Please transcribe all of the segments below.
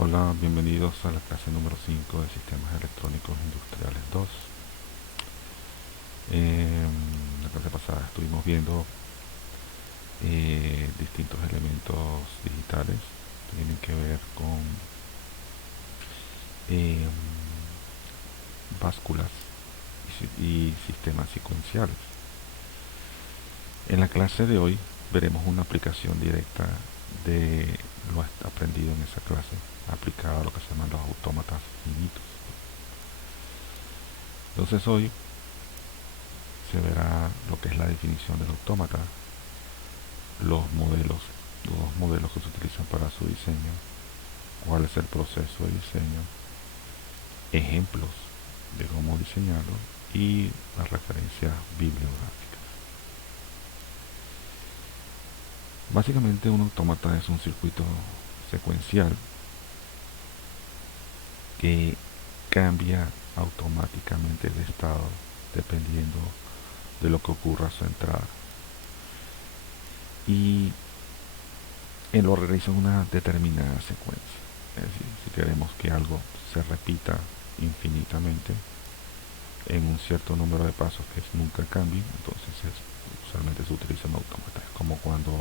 Hola, bienvenidos a la clase número 5 de Sistemas Electrónicos Industriales 2. En la clase pasada estuvimos viendo distintos elementos digitales que tienen que ver con eh, básculas y sistemas secuenciales. En la clase de hoy veremos una aplicación directa de lo aprendido en esa clase, aplicada a lo que se llaman los autómatas finitos. Entonces hoy se verá lo que es la definición del autómata, los modelos, los dos modelos que se utilizan para su diseño, cuál es el proceso de diseño, ejemplos de cómo diseñarlo y las referencias bibliográficas. Básicamente un autómata es un circuito secuencial que cambia automáticamente de estado dependiendo de lo que ocurra a su entrada. Y lo realiza una determinada secuencia. Es decir, si queremos que algo se repita infinitamente en un cierto número de pasos que nunca cambien, entonces usualmente se utiliza un autómata. Es como cuando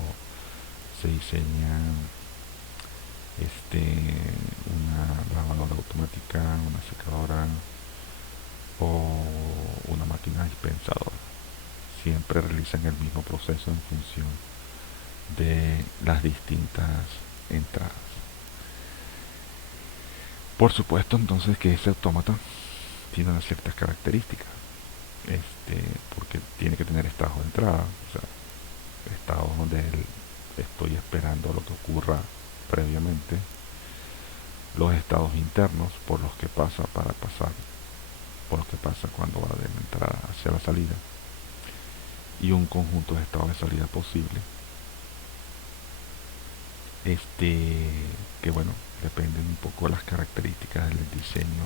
se diseña una lavadora automática, una secadora o una máquina dispensadora. Siempre realizan el mismo proceso en función de las distintas entradas. Por supuesto entonces que ese autómata tiene unas ciertas características, porque tiene que tener estados de entrada, o sea, estados donde estoy esperando lo que ocurra previamente, los estados internos por los que pasa para pasar, por los que pasa cuando va de la entrada hacia la salida, y un conjunto de estados de salida posible, que bueno, dependen un poco de las características del diseño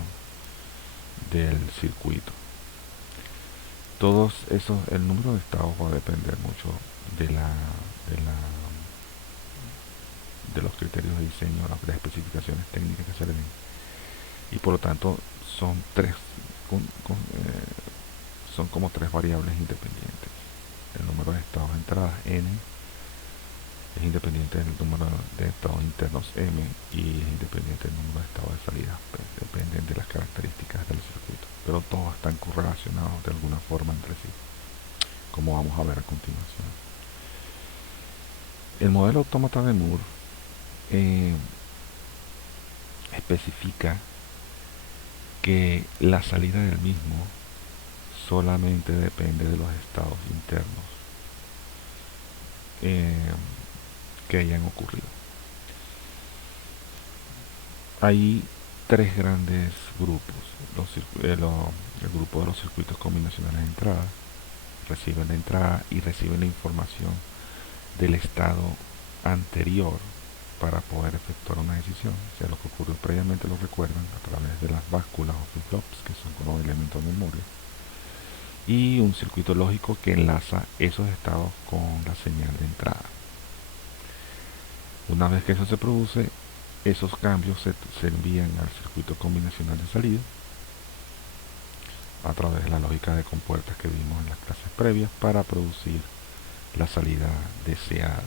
del circuito. Todos esos, el número de estados va a depender mucho de de los criterios de diseño, las especificaciones técnicas que se le den, y por lo tanto son son como tres variables independientes. El número de estados de entrada n es independiente del número de estados internos m y es independiente del número de estados de salida p. Dependen de las características del circuito, pero todos están correlacionados de alguna forma entre sí, como vamos a ver a continuación. El modelo autómata de Moore eh, especifica que la salida del mismo solamente depende de los estados internos que hayan ocurrido. Hay tres grandes grupos. El grupo de los circuitos combinacionales de entrada reciben la entrada y reciben la información del estado anterior para poder efectuar una decisión. O sea, lo que ocurrió previamente lo recuerdan a través de las básculas o flip-flops, que son como elementos de memoria, y un circuito lógico que enlaza esos estados con la señal de entrada. Una vez que eso se produce, esos cambios se envían al circuito combinacional de salida a través de la lógica de compuertas que vimos en las clases previas para producir la salida deseada.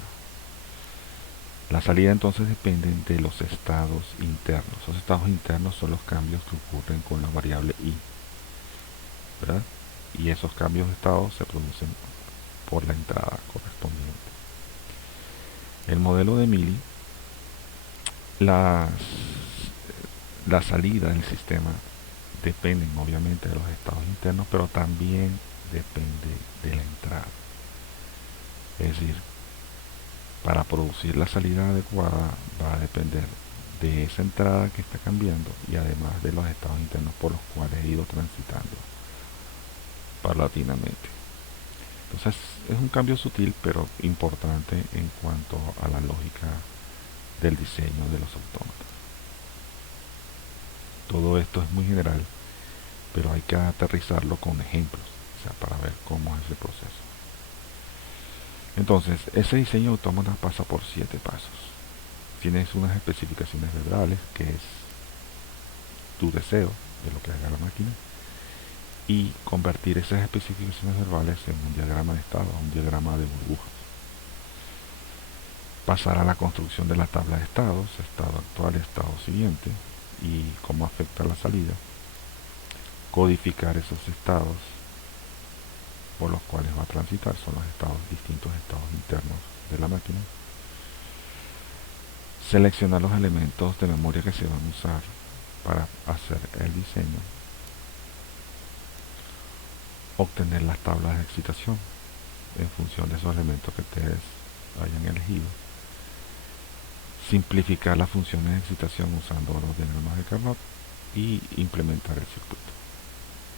La salida entonces depende de los estados internos. Los estados internos son los cambios que ocurren con la variable i, ¿verdad? Y esos cambios de estado se producen por la entrada correspondiente. El modelo de Mealy, la salida del sistema dependen obviamente de los estados internos, pero también depende de la entrada. Es decir, para producir la salida adecuada va a depender de esa entrada que está cambiando y además de los estados internos por los cuales he ido transitando paulatinamente. Entonces es un cambio sutil pero importante en cuanto a la lógica del diseño de los autómatas. Todo esto es muy general, pero hay que aterrizarlo con ejemplos, o sea, para ver cómo es ese proceso. Entonces, ese diseño de autómata pasa por 7 pasos. tienes unas especificaciones verbales, que es tu deseo de lo que haga la máquina, y convertir esas especificaciones verbales en un diagrama de estado, un diagrama de burbujas. Pasar a la construcción de la tabla de estados, estado actual, estado siguiente, y cómo afecta la salida. Codificar esos estados por los cuales va a transitar, son los distintos estados internos de la máquina. Seleccionar los elementos de memoria que se van a usar para hacer el diseño. Obtener las tablas de excitación en función de esos elementos que ustedes hayan elegido. Simplificar las funciones de excitación usando los diagramas de Carnot y implementar el circuito.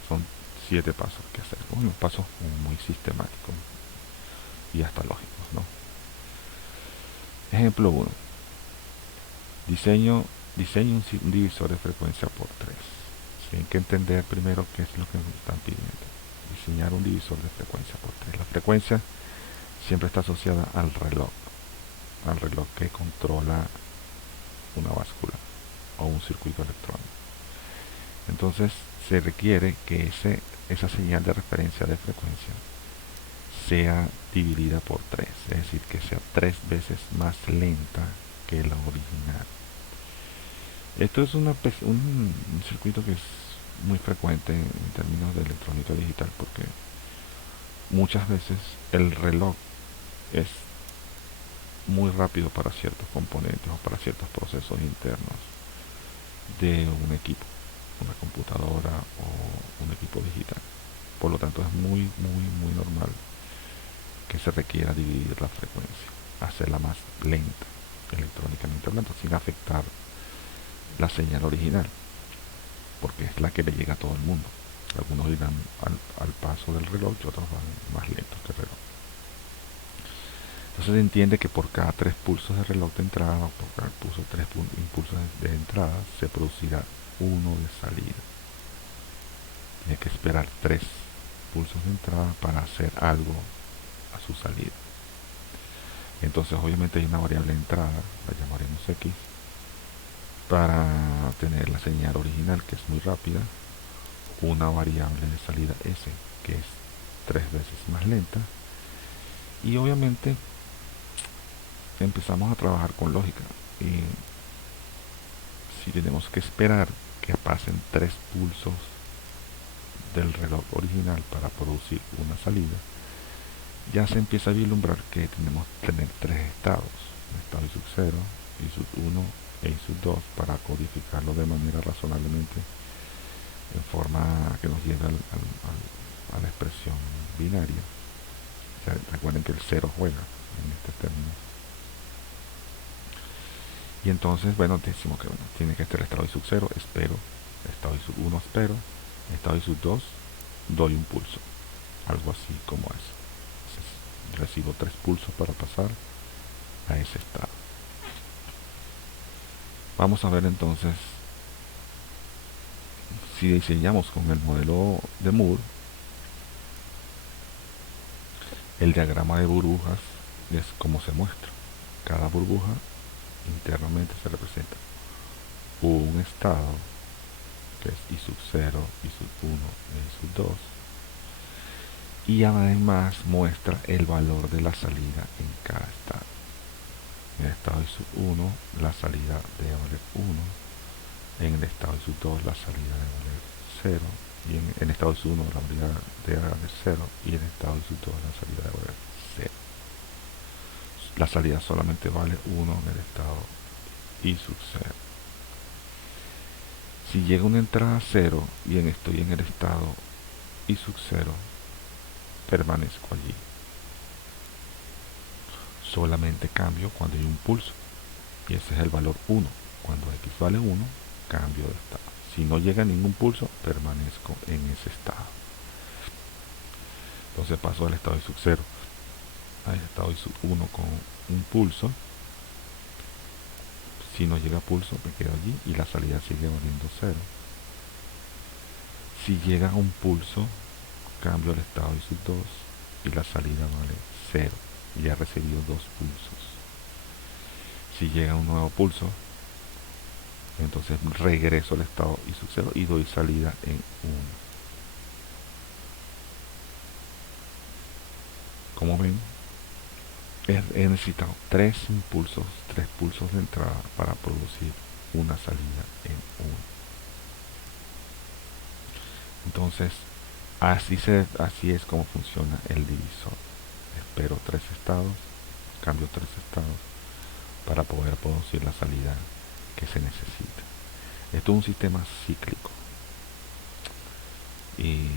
Son 7 pasos que hacer. Unos pasos muy sistemáticos y hasta lógicos, ¿no? Ejemplo 1. Diseño un divisor de frecuencia por 3. Tienen que entender primero qué es lo que nos están pidiendo. Diseñar un divisor de frecuencia por 3. La frecuencia siempre está asociada al reloj que controla una báscula o un circuito electrónico. Entonces se requiere que esa señal de referencia de frecuencia sea dividida por 3, es decir, que sea 3 veces más lenta que la original. Esto es un circuito que es muy frecuente en términos de electrónica digital, porque muchas veces el reloj es muy rápido para ciertos componentes o para ciertos procesos internos de un equipo, una computadora o un equipo digital. Por lo tanto, es muy normal que se requiera dividir la frecuencia, hacerla más lenta electrónicamente hablando, sin afectar la señal original, porque es la que le llega a todo el mundo. Algunos irán al paso del reloj y otros van más lentos que el reloj. Entonces se entiende que por cada 3 pulsos de reloj de entrada o por cada 3 impulsos de entrada se producirá 1 de salida. Tiene que esperar 3 pulsos de entrada para hacer algo a su salida. Entonces obviamente hay una variable de entrada, la llamaremos X, para tener la señal original, que es muy rápida, una variable de salida S, que es 3 veces más lenta, y obviamente empezamos a trabajar con lógica. Y si tenemos que esperar que pasen 3 pulsos del reloj original para producir una salida, ya se empieza a vislumbrar que tenemos que tener 3 estados, estado I sub 0, I sub 1 e I sub 2, para codificarlo de manera razonablemente en forma que nos lleve a la expresión binaria. O sea, recuerden que el 0 juega en este término. Y entonces, bueno, decimos que tiene que estar el estado I sub 0, espero, estado I sub 1, espero, estado I sub 2, doy un pulso, algo así como eso. Entonces, recibo 3 pulsos para pasar a ese estado. Vamos a ver entonces, si diseñamos con el modelo de Moore, el diagrama de burbujas es como se muestra. Cada burbuja internamente se representa un estado, que es I sub 0, I sub 1 y I sub 2, y además muestra el valor de la salida en cada estado. En el estado I sub 1 la salida debe valer 1, en el estado I sub 2 la salida debe valer 0, y en el estado I sub 1 la salida debe valer 0, y en el estado I sub 2 la salida debe valer 0. La salida solamente vale 1 en el estado I sub 0. Si llega una entrada 0 y estoy en el estado I sub 0, permanezco allí. Solamente cambio cuando hay un pulso, y ese es el valor 1. Cuando X vale 1, cambio de estado. Si no llega ningún pulso, permanezco en ese estado. Entonces paso al estado I sub 0 al estado I sub 1 con un pulso. Si no llega pulso, me quedo allí y la salida sigue valiendo 0. Si llega un pulso, cambio al estado I sub 2 y la salida vale 0. Ya he recibido 2 pulsos. Si llega un nuevo pulso, entonces regreso al estado I sub 0 y doy salida en 1. Como ven, he necesitado tres pulsos de entrada para producir una salida en 1. Entonces, así es como funciona el divisor. Espero 3 estados, cambio 3 estados para poder producir la salida que se necesita. Esto es un sistema cíclico y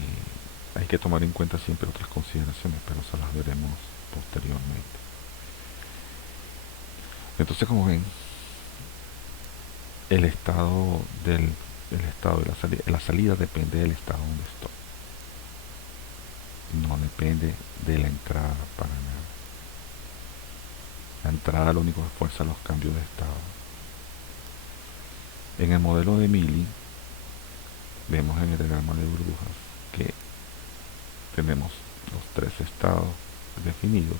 hay que tomar en cuenta siempre otras consideraciones, pero se las veremos posteriormente. Entonces, como ven, el estado de la salida depende del estado donde estoy. No depende de la entrada para nada. La entrada lo único que fuerza los cambios de estado. En el modelo de Mealy vemos en el diagrama de burbujas que tenemos los tres estados definidos,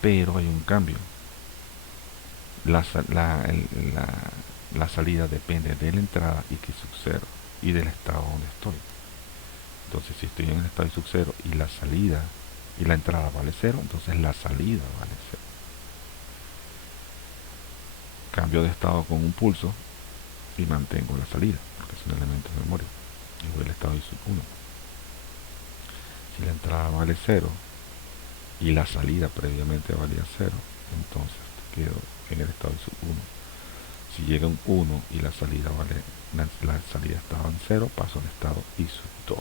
pero hay un cambio. La salida depende de la entrada y que sub 0 y del estado donde estoy. Entonces, si estoy en el estado I sub 0 y la salida y la entrada vale 0, entonces la salida vale 0. Cambio de estado con un pulso y mantengo la salida, porque es un elemento de memoria. Y voy al estado I sub 1. Si la entrada vale 0 y la salida previamente valía 0, entonces quedo en el estado I sub 1. Si llega un 1 y la salida estaba en 0, paso al estado I sub 2.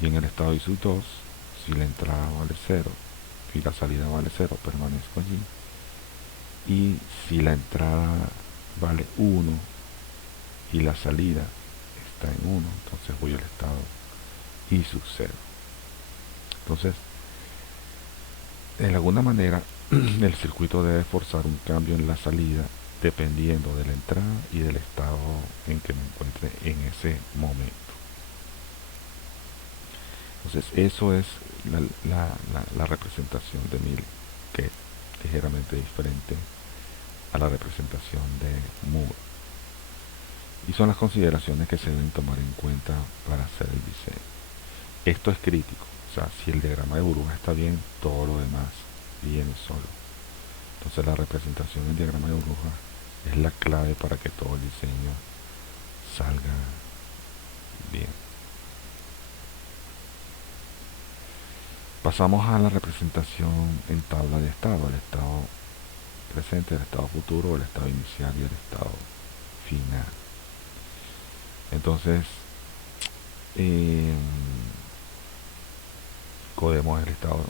Y en el estado I sub 2, si la entrada vale 0 y la salida vale 0, permanezco allí. Y si la entrada vale 1 y la salida está en 1, entonces voy al estado I sub 0. Entonces, de alguna manera, el circuito debe forzar un cambio en la salida dependiendo de la entrada y del estado en que me encuentre en ese momento. Entonces, eso es la representación de Mealy, que es ligeramente diferente a la representación de Moore. Y son las consideraciones que se deben tomar en cuenta para hacer el diseño. Esto es crítico. O sea, si el diagrama de burbuja está bien, todo lo demás viene solo. Entonces la representación del diagrama de burbuja es la clave para que todo el diseño salga bien. Pasamos a la representación en tabla de estado, el estado presente, el estado futuro, el estado inicial y el estado final. Entonces, codemos el estado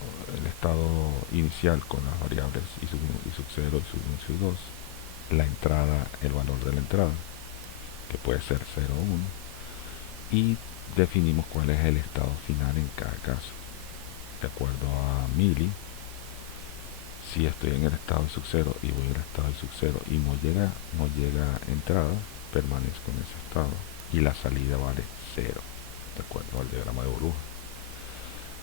inicial con las variables I sub 1, I sub 0, I sub 1, I sub 2, la entrada, el valor de la entrada, que puede ser 0 o 1, y definimos cuál es el estado final en cada caso. De acuerdo a Mealy, si estoy en el estado I sub 0 y voy al estado I sub 0 y no llega entrada, permanezco en ese estado y la salida vale 0, de acuerdo al diagrama de burbuja.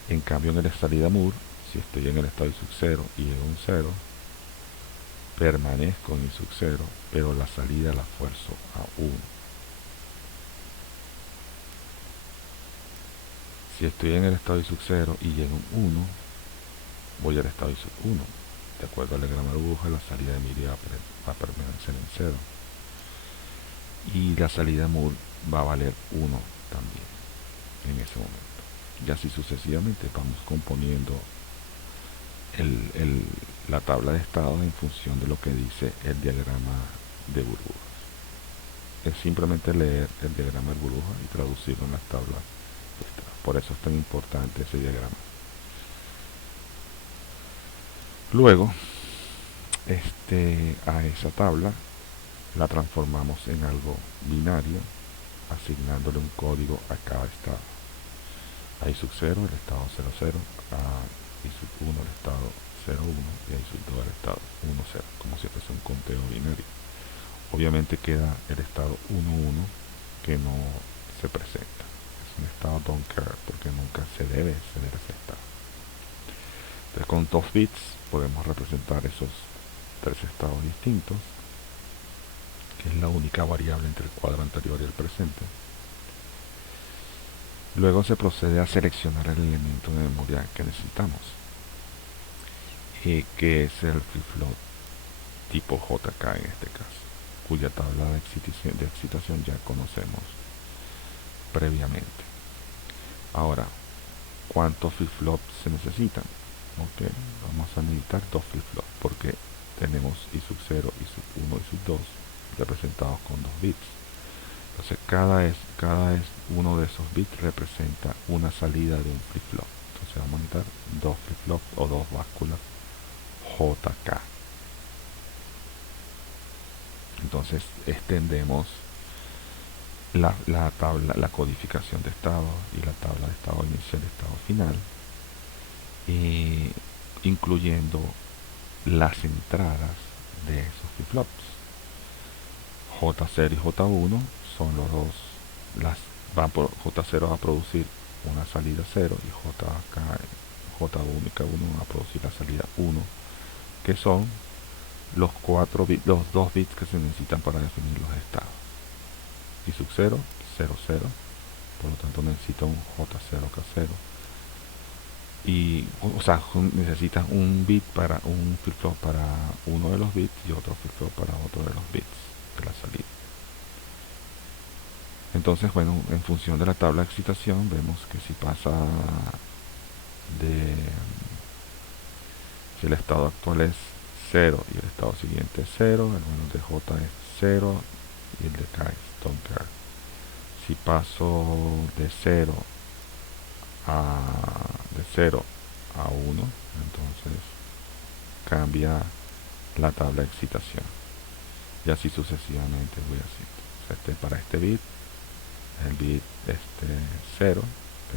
En cambio, en la salida Moore, si estoy en el estado I sub 0 y llega un 0, permanezco en I sub 0, pero la salida la fuerzo a 1. Si estoy en el estado I sub 0 y llega un 1, voy al estado I sub 1. De acuerdo al diagrama de burbuja, la salida de Mealy va a permanecer en 0. Y la salida Moore va a valer 1 también en ese momento. Y así sucesivamente vamos componiendo la tabla de estados en función de lo que dice el diagrama de burbujas. Es simplemente leer el diagrama de burbujas y traducirlo en las tablas de estados. Por eso es tan importante ese diagrama. Luego, a esa tabla la transformamos en algo binario, asignándole un código a cada estado. A I sub 0 el estado 00, a I sub 1 el estado 01 y a I sub 2 el estado 10, como si fuese un conteo binario. Obviamente queda el estado 11 que no se presenta. Es un estado don't care porque nunca se debe ceder a ese estado. Entonces, con 2 bits podemos representar esos 3 estados distintos, que es la única variable entre el cuadro anterior y el presente. Luego se procede a seleccionar el elemento de memoria que necesitamos, que es el flip-flop tipo JK en este caso, cuya tabla de excitación ya conocemos previamente. Ahora, ¿cuántos flip-flops se necesitan? Ok, vamos a necesitar 2 flip-flops porque tenemos I sub 0, I sub 1 y sub 2 representados con 2 bits. Entonces cada uno de esos bits representa una salida de un flip-flop. Entonces vamos a necesitar 2 flip-flops o 2 básculas JK. Entonces extendemos la tabla, la codificación de estado y la tabla de estado inicial y estado final, incluyendo las entradas de esos flip-flops. J0 y J1 son los dos, J0 va a producir una salida 0 y J1 y K1 va a producir la salida 1, que son los 2 bits que se necesitan para definir los estados. I sub 0, 0, 0, por lo tanto necesita un J0, K0. Y, o sea, necesitas un bit para un flip-flop para uno de los bits y otro flip-flop para otro de los bits de la salida. Entonces, bueno, en función de la tabla de excitación, vemos que si pasa si el estado actual es 0 y el estado siguiente es 0, el valor de J es 0 y el de K es don't care. Si paso de 0 a 1, entonces cambia la tabla de excitación. Y así sucesivamente voy haciendo. Para este bit, el bit 0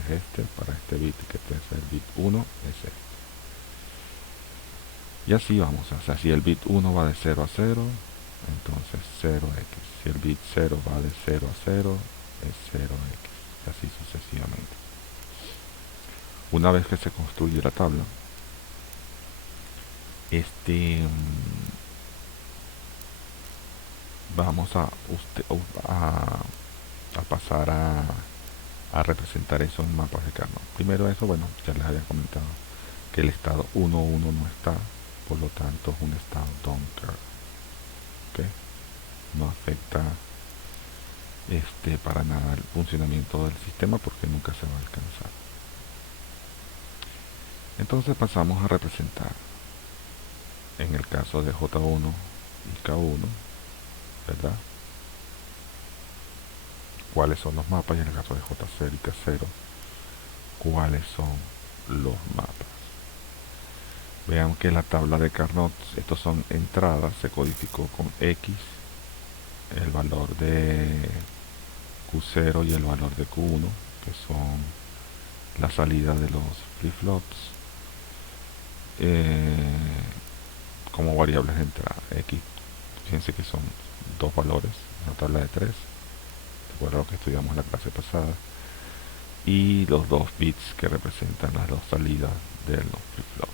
es para este bit que es el bit 1 es este. Y así vamos, o sea, si el bit 1 va de 0 a 0, entonces 0x. Si el bit 0 va de 0 a 0, es 0x. Y así sucesivamente. Una vez que se construye la tabla, vamos a pasar a representar eso en mapas de Carnot. Primero eso, bueno, ya les había comentado que el estado 1.1 no está, por lo tanto es un estado don't care. ¿Okay? No afecta para nada el funcionamiento del sistema porque nunca se va a alcanzar. Entonces pasamos a representar en el caso de J1 y K1, ¿verdad? Cuáles son los mapas, y en el caso de J0 y K0, cuáles son los mapas. Vean que la tabla de Carnot, estos son entradas, se codificó con X, el valor de Q0 y el valor de Q1, que son la salida de los flip-flops, como variables de entrada. X, fíjense que son dos valores, una tabla de 3, recuerda lo que estudiamos en la clase pasada, y los 2 bits que representan las 2 salidas de los flip-flops.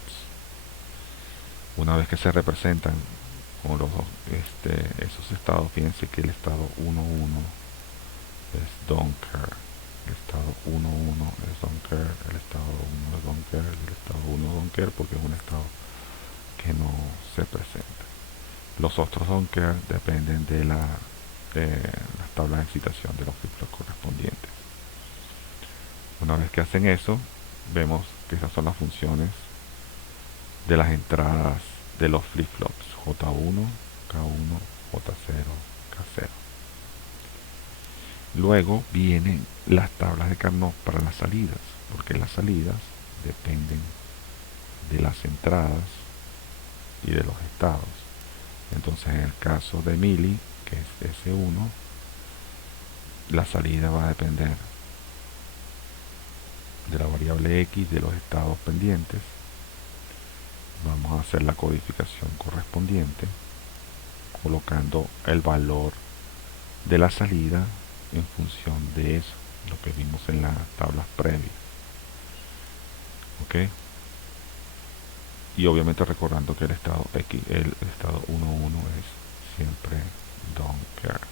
Una vez que se representan con los dos, esos estados, fíjense que el estado 1.1 es don't care, el estado 1.1 es don't care, el estado 1 es don't care, y el estado 1 es don't care porque es un estado que no se presenta. Los otros don't care dependen de las tablas de excitación de los flip-flops correspondientes. Una vez que hacen eso, vemos que esas son las funciones de las entradas de los flip-flops J1, K1, J0, K0. Luego vienen las tablas de Carnot para las salidas, porque las salidas dependen de las entradas y de los estados. Entonces en el caso de Mili, que es S1, la salida va a depender de la variable X de los estados pendientes. Vamos a hacer la codificación correspondiente colocando el valor de la salida en función de eso, lo que vimos en las tablas previas. ¿Ok? Y obviamente recordando que el estado X, el estado 1.1 es siempre don't care.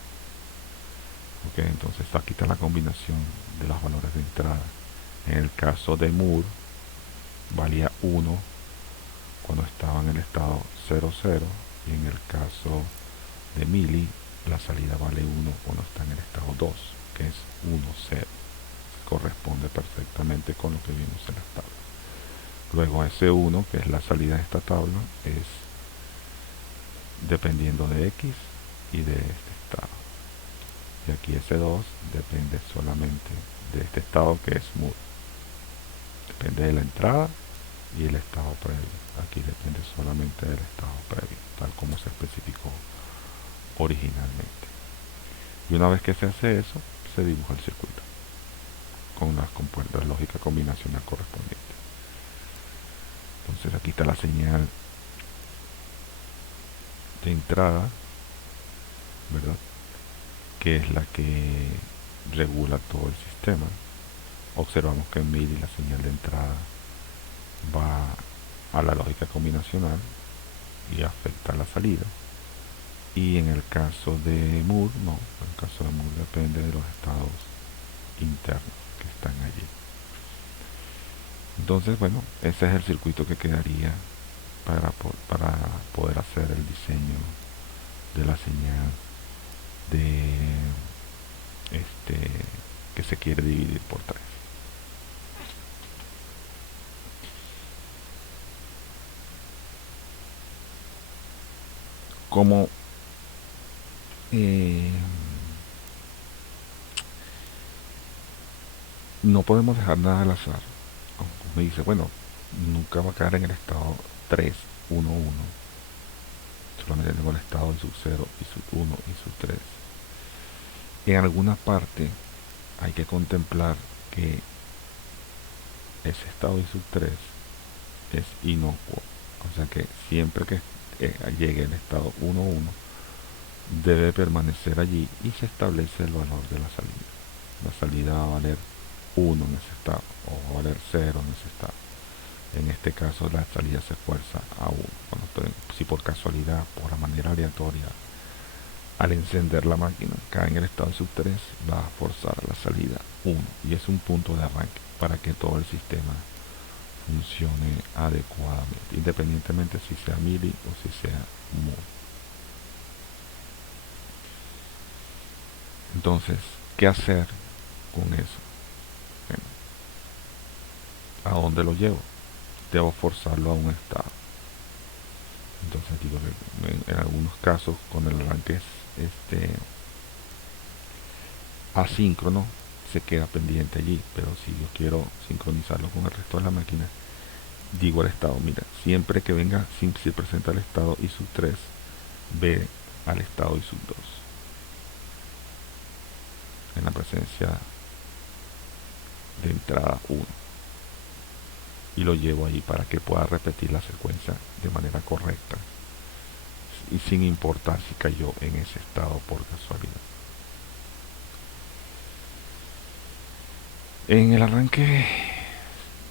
Ok, entonces aquí está la combinación de los valores de entrada. En el caso de Moore valía 1 cuando estaba en el estado 00, y en el caso de Mili la salida vale 1 cuando está en el estado 2, que es 1,0. Corresponde perfectamente con lo que vimos en las tablas. Luego S1, que es la salida de esta tabla, es dependiendo de X y de este estado. Y aquí S2 depende solamente de este estado, que es mood. Depende de la entrada y el estado previo. Aquí depende solamente del estado previo, tal como se especificó originalmente. Y una vez que se hace eso, se dibuja el circuito con las compuertas lógica combinacional correspondiente. Entonces aquí está la señal de entrada, ¿verdad? Que es la que regula todo el sistema. Observamos que en MIDI la señal de entrada va a la lógica combinacional y afecta la salida. Y en el caso de Moore, no, en el caso de Moore depende de los estados internos que están allí. Entonces, bueno, ese es el circuito que quedaría para poder hacer el diseño de la señal de que se quiere dividir por 3. Como no podemos dejar nada al azar, me dice, bueno, nunca va a caer en el estado 3, 1, 1. Solamente tengo el estado de sub 0 y sub 1 y sub 3. En alguna parte hay que contemplar que ese estado de sub 3 es inocuo. O sea que siempre que llegue el estado 1, 1, debe permanecer allí y se establece el valor de la salida. La salida va a valer 1 en ese estado o va a valer 0 en ese estado. En este caso la salida se fuerza a 1. Si por casualidad, por la manera aleatoria, al encender la máquina cae en el estado de sub 3, va a forzar la salida 1 y es un punto de arranque para que todo el sistema funcione adecuadamente, independientemente si sea mili o si sea mood. Entonces, ¿qué hacer con eso? Bueno, ¿a dónde lo llevo? Debo forzarlo a un estado. Entonces digo que en algunos casos con el arranque asíncrono se queda pendiente allí, pero si yo quiero sincronizarlo con el resto de la máquina, digo al estado, mira, siempre que venga, si se presenta el estado y sub 3, ve al estado y sub 2 en la presencia de entrada 1 y lo llevo ahí para que pueda repetir la secuencia de manera correcta y sin importar si cayó en ese estado por casualidad. En el arranque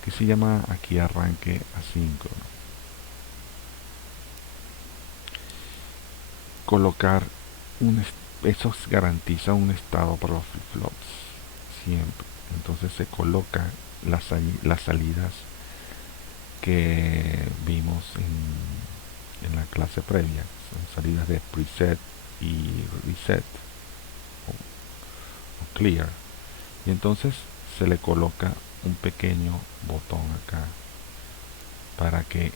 que se llama aquí arranque asíncrono, colocar eso garantiza un estado para los flip-flops siempre. Entonces se colocan las salidas que vimos en la clase previa. Son salidas de preset y reset o clear. Y entonces se le coloca un pequeño botón acá para que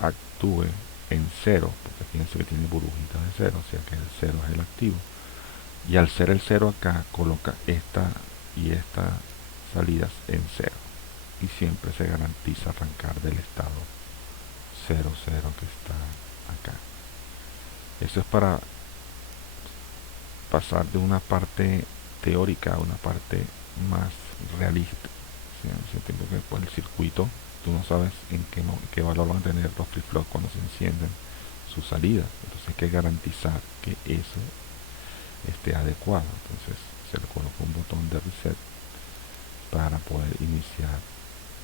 actúe en 0, porque fíjense que tiene burbujitas de 0, o sea que el 0 es el activo. Y al ser el 0 acá, coloca esta y esta salidas en 0. Y siempre se garantiza arrancar del estado 0, 0 que está acá. Eso es para pasar de una parte teórica a una parte más realista. ¿Sí? Entiendo que por el circuito tú no sabes en qué valor van a tener los flip-flops cuando se encienden sus salidas. Entonces hay que garantizar que eso esté adecuado. Entonces se le coloca un botón de reset para poder iniciar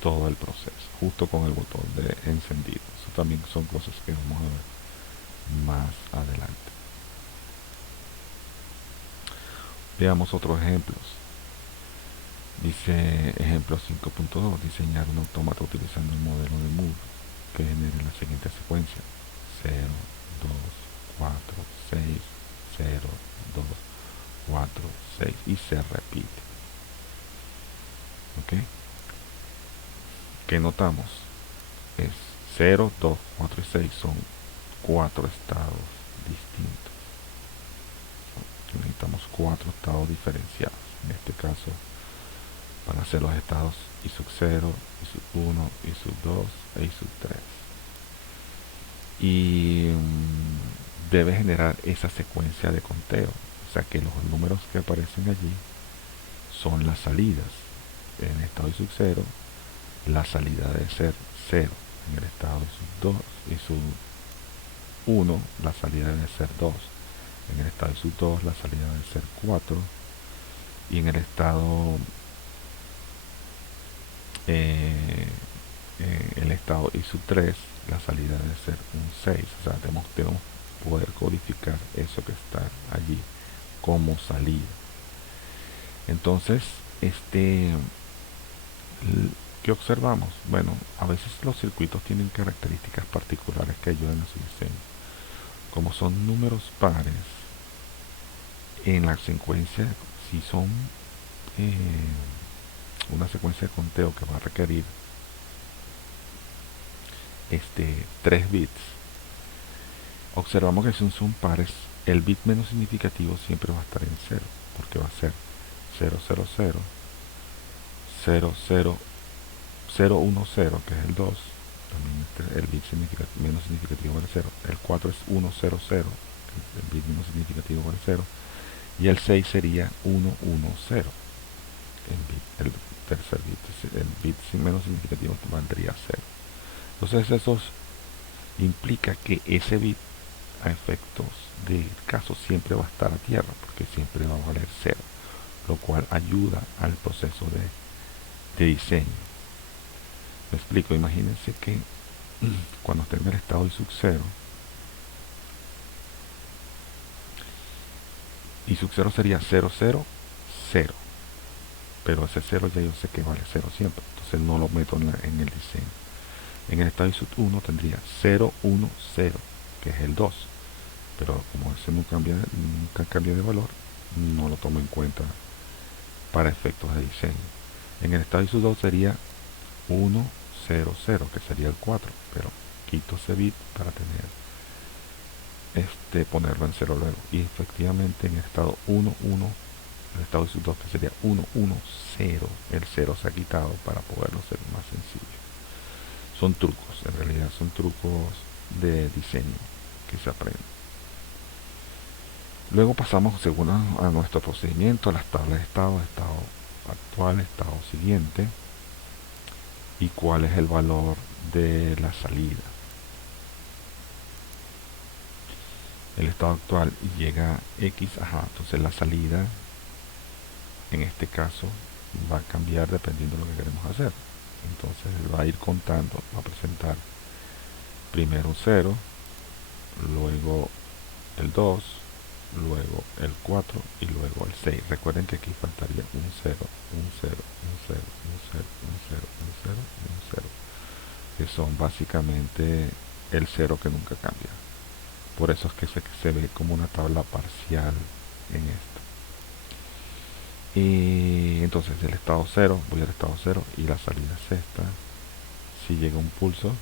todo el proceso, justo con el botón de encendido. eso también son cosas que vamos a ver más adelante. Veamos otros ejemplos. Dice ejemplo 5.2, diseñar un autómata utilizando el modelo de Moore que genere la siguiente secuencia: 0, 2, 4, 6, 0, 2, 4, 6 y se repite. ¿Ok? ¿Qué notamos? Es 0, 2, 4 y 6 son 4 estados distintos. Necesitamos 4 estados diferenciados. En este caso van a ser los estados I sub 0, I sub 1, I sub 2 e I sub 3. Y debe generar esa secuencia de conteo. O sea que los números que aparecen allí son las salidas. En el estado I sub 0, la salida debe ser 0. En el estado I sub 2, I sub 1, la salida debe ser 2. En el estado I sub 2, la salida debe ser 4. Y en el estado el estado I sub 3, la salida debe ser un 6. O sea, debemos poder codificar eso que está allí como salida. Entonces, ¿qué observamos? Bueno, a veces los circuitos tienen características particulares que ayudan a su diseño. Como son números pares, en la secuencia, si son una secuencia de conteo que va a requerir 3 bits, observamos que si son pares, el bit menos significativo siempre va a estar en 0, porque va a ser 000, 000, 010, que es el 2, también el bit menos significativo vale 0, el 4 es 100, el bit menos significativo vale 0, y el 6 sería 110, el tercer bit, el bit menos significativo valdría 0. Entonces eso implica que ese bit a efectos del caso siempre va a estar a tierra, porque siempre va a valer 0, lo cual ayuda al proceso de diseño. Me explico, imagínense que cuando esté en el estado I sub 0, I sub 0 sería 0, 0, 0, pero ese 0 ya yo sé que vale 0 siempre, entonces no lo meto en el diseño. En el estado I sub 1 tendría 0, 1, 0, que es el 2, pero como ese nunca cambia de valor, no lo tomo en cuenta para efectos de diseño. En el estado I sub 2 sería 1, 0, 0, que sería el 4, pero quito ese bit para ponerlo en 0 luego. Y efectivamente en el estado 1, 1, el estado I sub 2, que sería 1, 1, 0, el 0 se ha quitado para poderlo hacer más sencillo. Son trucos, en realidad son trucos de diseño que se aprenden. Luego pasamos, según a nuestro procedimiento, a las tablas de estado actual, estado siguiente, y cuál es el valor de la salida. El estado actual llega X, entonces la salida, en este caso, va a cambiar dependiendo de lo que queremos hacer. Entonces va a ir contando, va a presentar primero un 0, luego el 2, luego el 4 y luego el 6. Recuerden que aquí faltaría un 0, un 0, un 0, un 0, un 0, un 0 y un 0, que son básicamente el 0 que nunca cambia. Por eso es que se ve como una tabla parcial en esto. Y entonces del estado 0 voy al estado 0 y la salida es esta. Si llega un pulso,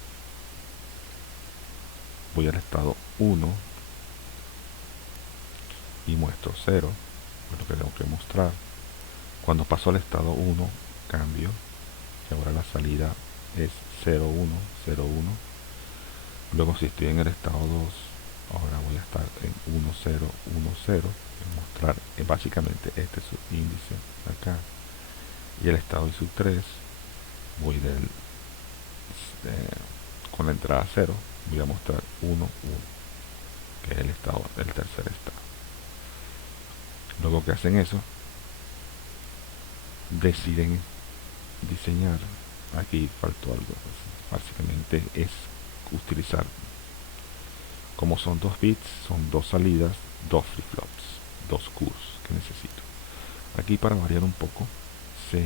voy al estado 1 y muestro 0, es lo que tengo que mostrar. Cuando paso al estado 1, cambio, y ahora la salida es 0, 1, 0, 1. Luego si estoy en el estado 2, ahora voy a estar en 1, 0, 1, 0, y mostrar básicamente este subíndice acá. Y el estado I sub 3, voy con la entrada 0, voy a mostrar 1, 1, que es el tercer estado. Luego que hacen eso, deciden diseñar. Aquí faltó algo, básicamente es utilizar, como son 2 bits, son 2 salidas, 2 flip-flops, 2 Qs que necesito. Aquí, para variar un poco, se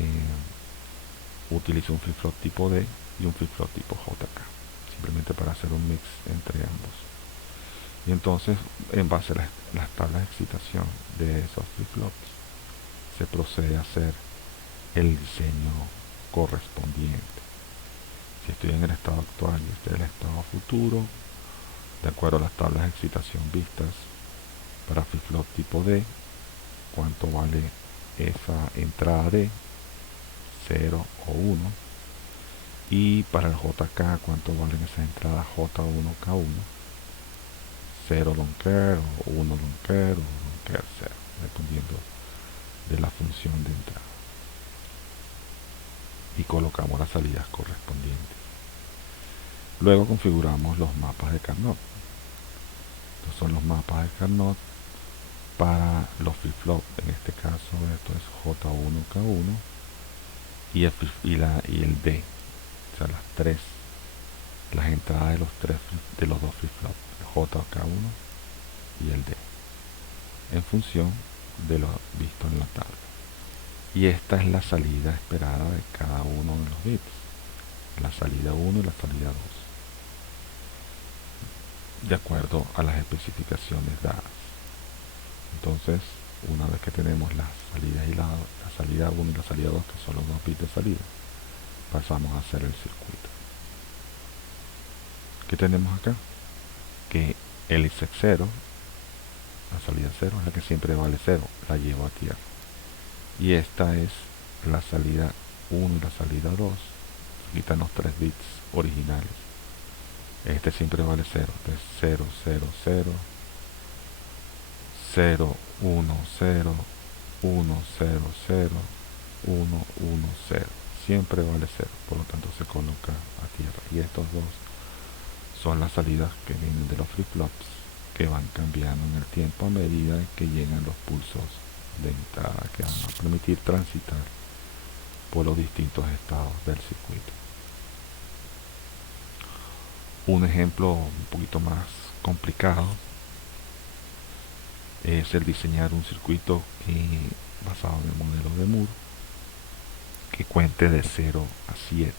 utiliza un flip-flop tipo D y un flip-flop tipo JK, simplemente para hacer un mix entre ambos. Y entonces, en base a las tablas de excitación de esos flip-flops, se procede a hacer el diseño correspondiente. Si estoy en el estado actual y este es el estado futuro, de acuerdo a las tablas de excitación vistas, para flip-flop tipo D, cuánto vale esa entrada D, 0 o 1, y para el JK, cuánto valen esas entradas J1K1, 0 long care o 1 long care o long care 0, dependiendo de la función de entrada. Y colocamos las salidas correspondientes. Luego configuramos los mapas de Carnot. Estos son los mapas de Carnot para los flip-flop. En este caso esto es J1K1 y el D, o sea, las entradas de los dos flip-flops, JK1 y el D, en función de lo visto en la tabla. Y esta es la salida esperada de cada uno de los bits, la salida 1 y la salida 2, de acuerdo a las especificaciones dadas. Entonces, una vez que tenemos las salidas y la salida 1 y la salida 2, que son los 2 bits de salida, pasamos a hacer el circuito. ¿Qué tenemos acá? Que el ISEC 0, la salida 0, es la que siempre vale 0, la llevo a tierra. Y esta es la salida 1 y la salida 2, quitan los 3 bits originales. Este siempre vale 0, entonces 0, 0, 0, 0, 1, 0, 1, 0, 0, 1, 1, 0. Siempre vale 0, por lo tanto se coloca a tierra. Y estos dos son las salidas que vienen de los flip-flops, que van cambiando en el tiempo a medida que llegan los pulsos de entrada que van a permitir transitar por los distintos estados del circuito. Un ejemplo un poquito más complicado es el diseñar un circuito basado en el modelo de Moore, que cuente de 0 a 7.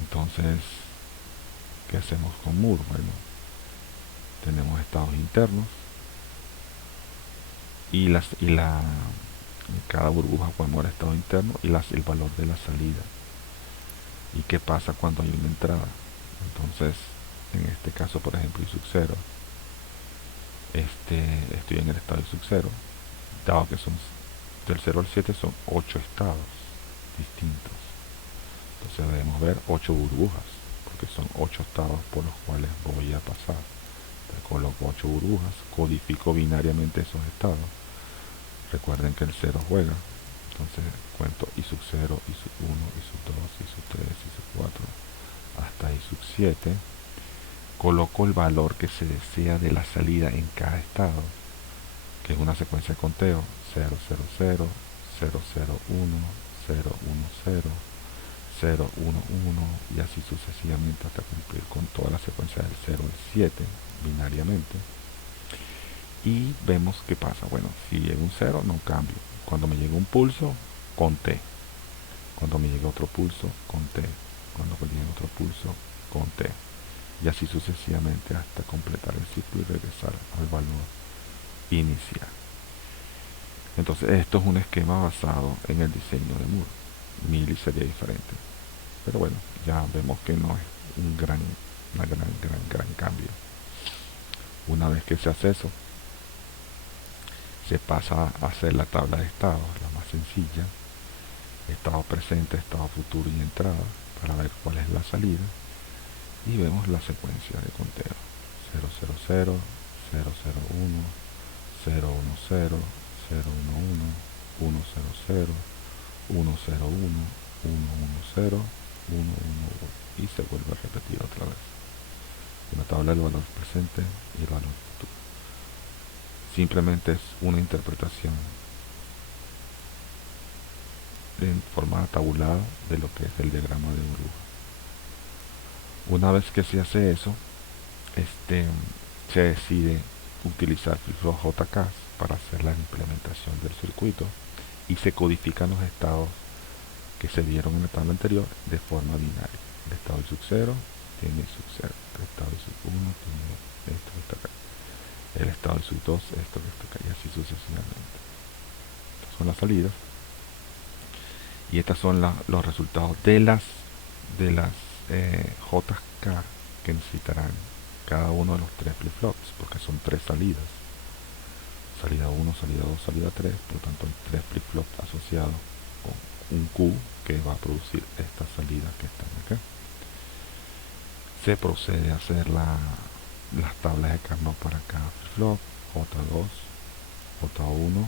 Entonces, ¿qué hacemos con Moore? Bueno, tenemos estados internos y cada burbuja podemos ver estado interno y el valor de la salida. ¿Y qué pasa cuando hay una entrada? Entonces, en este caso, por ejemplo, I sub 0, estoy en el estado I sub 0, dado que son del 0 al 7 son 8 estados distintos. Entonces debemos ver 8 burbujas, porque son 8 estados por los cuales voy a pasar. Entonces coloco 8 burbujas, codifico binariamente esos estados. Recuerden que el 0 juega, entonces cuento I sub 0, I sub 1, I sub 2, I sub 3, I sub 4, hasta I sub 7. Coloco el valor que se desea de la salida en cada estado, que es una secuencia de conteo: 0, 0, 0, 0, 0, 1, 0, 1, 0, 0, 1, 1, y así sucesivamente hasta cumplir con toda la secuencia del 0 al 7 binariamente. Y vemos qué pasa. Bueno, si llega un 0 no cambio. Cuando me llega un pulso, conté. Cuando me llega otro pulso, conté. Cuando me llega otro pulso, conté. Y así sucesivamente hasta completar el ciclo y regresar al valor inicial. Entonces esto es un esquema basado en el diseño de Moore. Mili sería diferente, pero bueno, ya vemos que no es un gran cambio. Una vez que se hace eso, se pasa a hacer la tabla de estados, la más sencilla: estado presente, estado futuro y entrada, para ver cuál es la salida. Y vemos la secuencia de conteo: 0, 0, 0, 0, 0, 1, 0, 1, 0, 0, 1, 1, 1, 0, 0, 1, 0, 1, 1, 1, 0, 1, 1, 1, y se vuelve a repetir otra vez. En la tabla del valor presente y el valor futuro. Simplemente es una interpretación en forma tabulada de lo que es el diagrama de burbuja. Una vez que se hace eso, este, se decide utilizar flip-flop JK para hacer la implementación del circuito y se codifican los estados que se dieron en la tabla anterior de forma binaria. El estado de sub 0 tiene sub 0, el estado de sub 1 tiene esto que está acá, el estado de sub 2 esto que está acá, y así sucesivamente. Estas son las salidas y estos son los resultados de las JK que necesitarán cada uno de los tres flip-flops, porque son tres salidas: salida 1, salida 2, salida 3, por lo tanto hay tres flip-flops asociados con un Q que va a producir estas salidas que están acá. Se procede a hacer las tablas de Carnot para cada flip-flop: J2, J1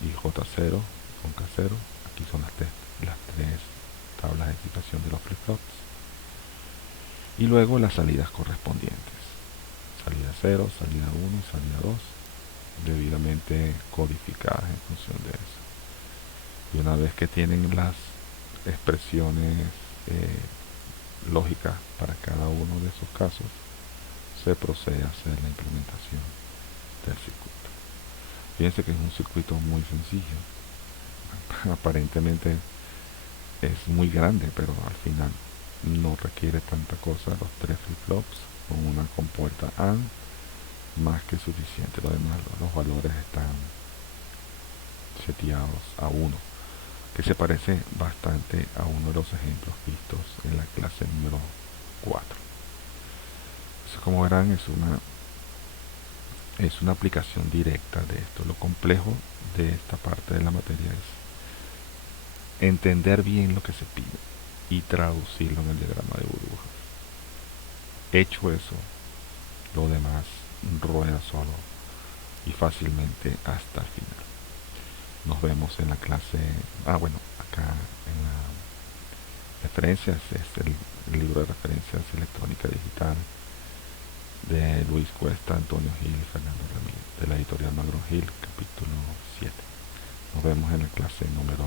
y J0 con K0. Aquí son las tres tablas de excitación de los flip-flops. Y luego las salidas correspondientes: salida 0, salida 1 y salida 2, debidamente codificadas en función de eso. Y una vez que tienen las expresiones lógicas para cada uno de esos casos, se procede a hacer la implementación del circuito. Fíjense que es un circuito muy sencillo. Aparentemente es muy grande, pero al final no requiere tanta cosa. Los tres flip-flops con una compuerta AND, más que suficiente. Lo demás, los valores están seteados a 1, que se parece bastante a uno de los ejemplos vistos en la clase número 4. Entonces, como verán, es una aplicación directa de esto. Lo complejo de esta parte de la materia es entender bien lo que se pide y traducirlo en el diagrama de burbujas. Hecho eso, lo demás rueda solo y fácilmente hasta el final. Nos vemos en la clase. Acá en la referencias es el libro de referencias electrónica digital de Luis Cuesta, Antonio Gil y Fernando Ramírez, de la editorial Magro Gil, capítulo 7. Nos vemos en la clase número